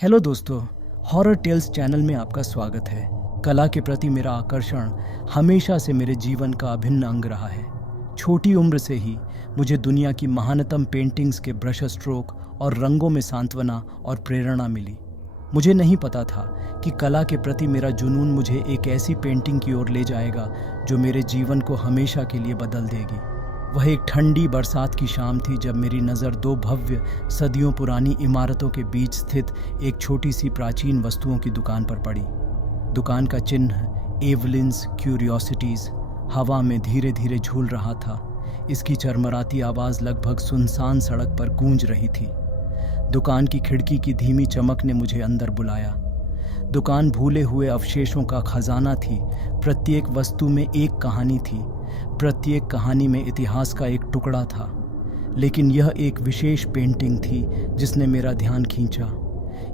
Hello दोस्तों, horror tales channel में आपका स्वागत है। कला के प्रति मेरा आकर्षण हमेशा से मेरे जीवन का अभिन्न अंग रहा है। छोटी उम्र से ही मुझे दुनिया की महानतम पेंटिंग्स के ब्रश स्ट्रोक और रंगों में सांत्वना और प्रेरणा मिली। मुझे नहीं पता था कि कला के प्रति मेरा जुनून मुझे एक ऐसी पेंटिंग की ओर ले जाएगा जो मेरे जीवन को हमेशा के लिए बदल देगी। वह एक ठंडी बरसात की शाम थी जब मेरी नज़र दो भव्य सदियों पुरानी इमारतों के बीच स्थित एक छोटी सी प्राचीन वस्तुओं की दुकान पर पड़ी। दुकान का चिन्ह एवलिन्स क्यूरियोसिटीज़ हवा में धीरे धीरे झूल रहा था। इसकी चरमराती आवाज़ लगभग सुनसान सड़क पर गूंज रही थी। दुकान की खिड़की की धीमी चमक ने मुझे अंदर बुलाया। दुकान भूले हुए अवशेषों का खजाना थी। प्रत्येक वस्तु में एक कहानी थी, प्रत्येक कहानी में इतिहास का एक टुकड़ा था। लेकिन यह एक विशेष पेंटिंग थी जिसने मेरा ध्यान खींचा।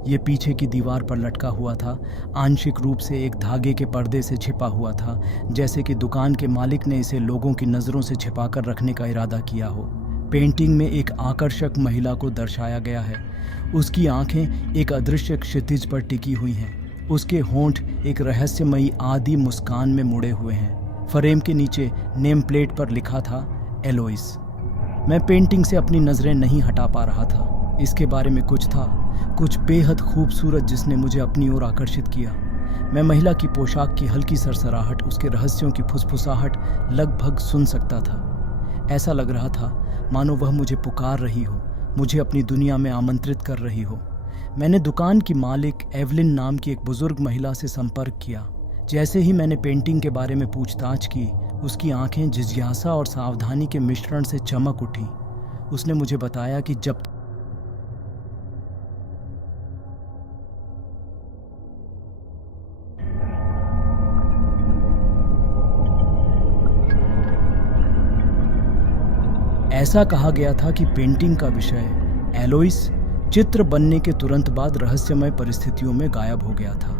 ये पीछे की दीवार पर लटका हुआ था, आंशिक रूप से एक धागे के पर्दे से छिपा हुआ था, जैसे कि दुकान के मालिक ने इसे लोगों की नज़रों से छिपाकर रखने का इरादा किया हो। पेंटिंग में एक आकर्षक महिला को दर्शाया गया है। उसकी आंखें एक अदृश्य क्षितिज पर टिकी हुई हैं। उसके होंठ एक रहस्यमयी आधी मुस्कान में मुड़े हुए हैं। फ्रेम के नीचे नेम प्लेट पर लिखा था एलोइस। मैं पेंटिंग से अपनी नज़रें नहीं हटा पा रहा था। इसके बारे में कुछ था, कुछ बेहद खूबसूरत, जिसने मुझे अपनी ओर आकर्षित किया। मैं महिला की पोशाक की हल्की सरसराहट, उसके रहस्यों की फुसफुसाहट लगभग सुन सकता था। ऐसा लग रहा था मानो वह मुझे पुकार रही हो, मुझे अपनी दुनिया में आमंत्रित कर रही हो। मैंने दुकान की मालिक एवलिन नाम की एक बुजुर्ग महिला से संपर्क किया। जैसे ही मैंने पेंटिंग के बारे में पूछताछ की, उसकी आंखें जिज्ञासा और सावधानी के मिश्रण से चमक उठी। उसने मुझे बताया कि जब ऐसा कहा गया था कि पेंटिंग का विषय एलोइस चित्र बनने के तुरंत बाद रहस्यमय परिस्थितियों में गायब हो गया था,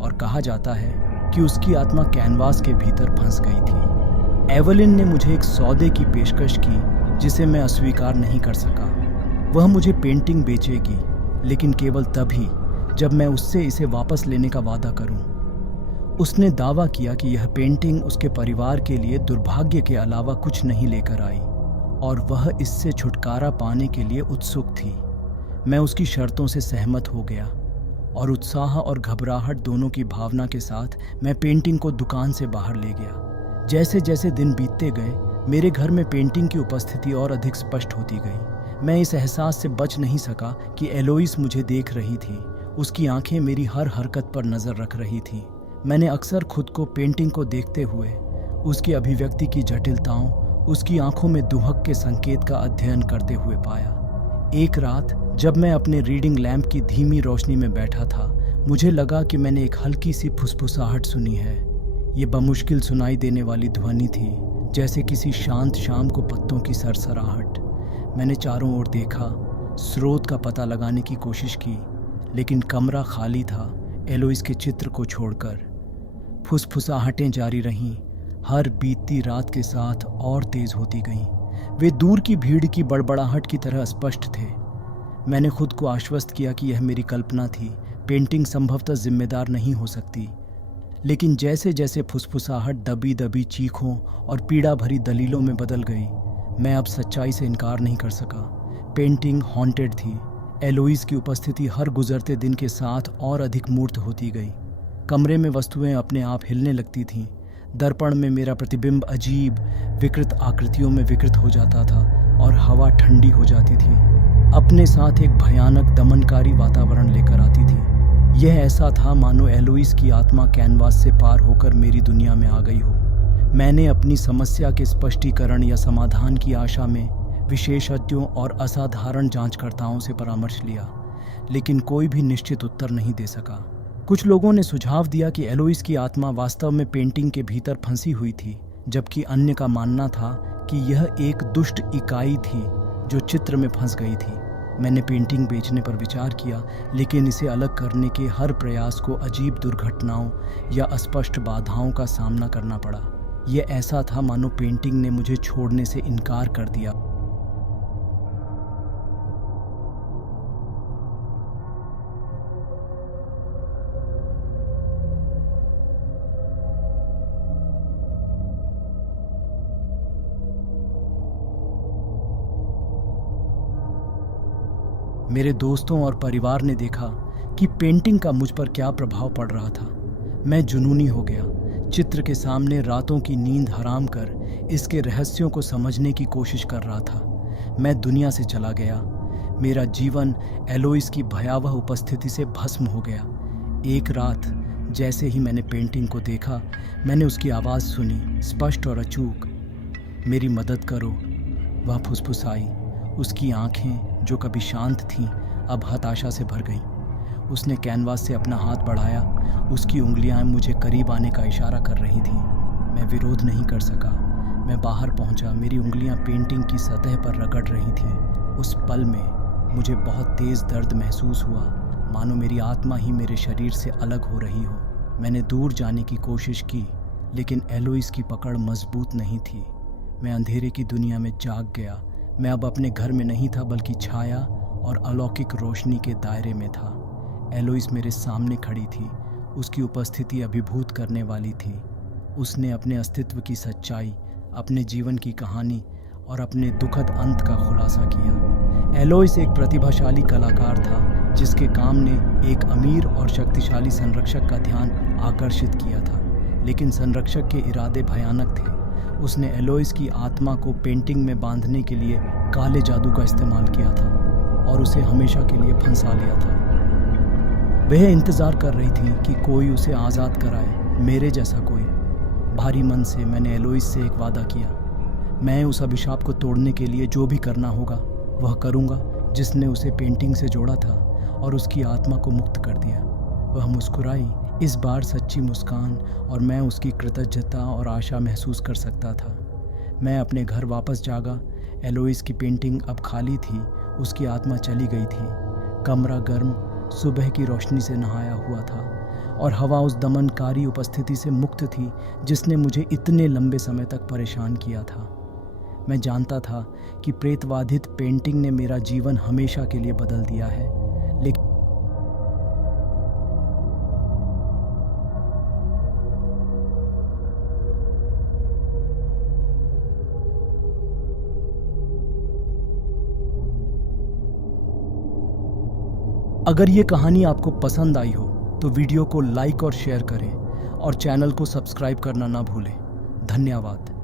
और कहा जाता है कि उसकी आत्मा कैनवास के भीतर फंस गई थी। एवलिन ने मुझे एक सौदे की पेशकश की जिसे मैं अस्वीकार नहीं कर सका। वह मुझे पेंटिंग बेचेगी, लेकिन केवल तभी जब मैं उससे इसे वापस लेने का वादा करूं। उसने दावा किया कि यह पेंटिंग उसके परिवार के लिए दुर्भाग्य के अलावा कुछ नहीं लेकर आई, और वह इससे छुटकारा पाने के लिए उत्सुक थी। मैं उसकी शर्तों से सहमत हो गया, और उत्साह और घबराहट दोनों की भावना के साथ मैं पेंटिंग को दुकान से बाहर ले गया। जैसे जैसे दिन बीतते गए, मेरे घर में पेंटिंग की उपस्थिति और अधिक स्पष्ट होती गई। मैं इस एहसास से बच नहीं सका कि एलोइस मुझे देख रही थी। उसकी आंखें मेरी हर हरकत पर नज़र रख रही थी। मैंने अक्सर खुद को पेंटिंग को देखते हुए उसकी अभिव्यक्ति की जटिलताओं, उसकी आंखों में दुहक के संकेत का अध्ययन करते हुए पाया। एक रात जब मैं अपने रीडिंग लैंप की धीमी रोशनी में बैठा था, मुझे लगा कि मैंने एक हल्की सी फुसफुसाहट सुनी है। ये बमुश्किल सुनाई देने वाली ध्वनि थी, जैसे किसी शांत शाम को पत्तों की सरसराहट। मैंने चारों ओर देखा, स्रोत का पता लगाने की कोशिश की, लेकिन कमरा खाली था, एलोइस के चित्र को छोड़कर। फुसफुसाहटें जारी रहीं, हर बीतती रात के साथ और तेज होती गईं। वे दूर की भीड़ की बड़बड़ाहट की तरह स्पष्ट थे। मैंने खुद को आश्वस्त किया कि यह मेरी कल्पना थी, पेंटिंग संभवतः जिम्मेदार नहीं हो सकती। लेकिन जैसे जैसे फुसफुसाहट दबी दबी चीखों और पीड़ा भरी दलीलों में बदल गई, मैं अब सच्चाई से इनकार नहीं कर सका। पेंटिंग हॉन्टेड थी। एलोइस की उपस्थिति हर गुजरते दिन के साथ और अधिक मूर्त होती गई। कमरे में वस्तुएं अपने आप हिलने लगती थीं। दर्पण में मेरा प्रतिबिंब अजीब विकृत आकृतियों में विकृत हो जाता था, और हवा ठंडी हो जाती थी, अपने साथ एक भयानक दमनकारी वातावरण लेकर आती थी। यह ऐसा था मानो एलोइस की आत्मा कैनवास से पार होकर मेरी दुनिया में आ गई हो। मैंने अपनी समस्या के स्पष्टीकरण या समाधान की आशा में विशेषज्ञों और असाधारण जांचकर्ताओं से परामर्श लिया, लेकिन कोई भी निश्चित उत्तर नहीं दे सका। कुछ लोगों ने सुझाव दिया कि एलोइस की आत्मा वास्तव में पेंटिंग के भीतर फंसी हुई थी, जबकि अन्य का मानना था कि यह एक दुष्ट इकाई थी जो चित्र में फंस गई थी। मैंने पेंटिंग बेचने पर विचार किया, लेकिन इसे अलग करने के हर प्रयास को अजीब दुर्घटनाओं या अस्पष्ट बाधाओं का सामना करना पड़ा। यह ऐसा था मानो पेंटिंग ने मुझे छोड़ने से इनकार कर दिया। मेरे दोस्तों और परिवार ने देखा कि पेंटिंग का मुझ पर क्या प्रभाव पड़ रहा था। मैं जुनूनी हो गया, चित्र के सामने रातों की नींद हराम कर इसके रहस्यों को समझने की कोशिश कर रहा था। मैं दुनिया से चला गया। मेरा जीवन एलोइस की भयावह उपस्थिति से भस्म हो गया। एक रात जैसे ही मैंने पेंटिंग को देखा, मैंने उसकी आवाज़ सुनी, स्पष्ट और अचूक, मेरी मदद करो। वह फुसफुसाई। उसकी आंखें जो कभी शांत थीं अब हताशा से भर गईं। उसने कैनवास से अपना हाथ बढ़ाया। उसकी उंगलियां मुझे करीब आने का इशारा कर रही थीं। मैं विरोध नहीं कर सका। मैं बाहर पहुंचा। मेरी उंगलियां पेंटिंग की सतह पर रगड़ रही थीं। उस पल में मुझे बहुत तेज़ दर्द महसूस हुआ, मानो मेरी आत्मा ही मेरे शरीर से अलग हो रही हो। मैंने दूर जाने की कोशिश की, लेकिन एलोइस की पकड़ मजबूत नहीं थी। मैं अंधेरे की दुनिया में जाग गया। मैं अब अपने घर में नहीं था, बल्कि छाया और अलौकिक रोशनी के दायरे में था। एलोइस मेरे सामने खड़ी थी। उसकी उपस्थिति अभिभूत करने वाली थी। उसने अपने अस्तित्व की सच्चाई, अपने जीवन की कहानी और अपने दुखद अंत का खुलासा किया। एलोइस एक प्रतिभाशाली कलाकार था, जिसके काम ने एक अमीर और शक्तिशाली संरक्षक का ध्यान आकर्षित किया था। लेकिन संरक्षक के इरादे भयानक थे। उसने एलोइस की आत्मा को पेंटिंग में बांधने के लिए काले जादू का इस्तेमाल किया था और उसे हमेशा के लिए फंसा लिया था। वह इंतज़ार कर रही थी कि कोई उसे आज़ाद कराए, मेरे जैसा कोई। भारी मन से मैंने एलोइस से एक वादा किया। मैं उस अभिशाप को तोड़ने के लिए जो भी करना होगा वह करूँगा, जिसने उसे पेंटिंग से जोड़ा था और उसकी आत्मा को मुक्त कर दिया। वह मुस्कुराई, इस बार सच्ची मुस्कान, और मैं उसकी कृतज्ञता और आशा महसूस कर सकता था। मैं अपने घर वापस जागा। एलोइस की पेंटिंग अब खाली थी। उसकी आत्मा चली गई थी। कमरा गर्म, सुबह की रोशनी से नहाया हुआ था और हवा उस दमनकारी उपस्थिति से मुक्त थी जिसने मुझे इतने लंबे समय तक परेशान किया था। मैं जानता था कि प्रेतवाधित पेंटिंग ने मेरा जीवन हमेशा के लिए बदल दिया है, लेकिन अगर ये कहानी आपको पसंद आई हो तो वीडियो को लाइक और शेयर करें और चैनल को सब्सक्राइब करना ना भूलें। धन्यवाद।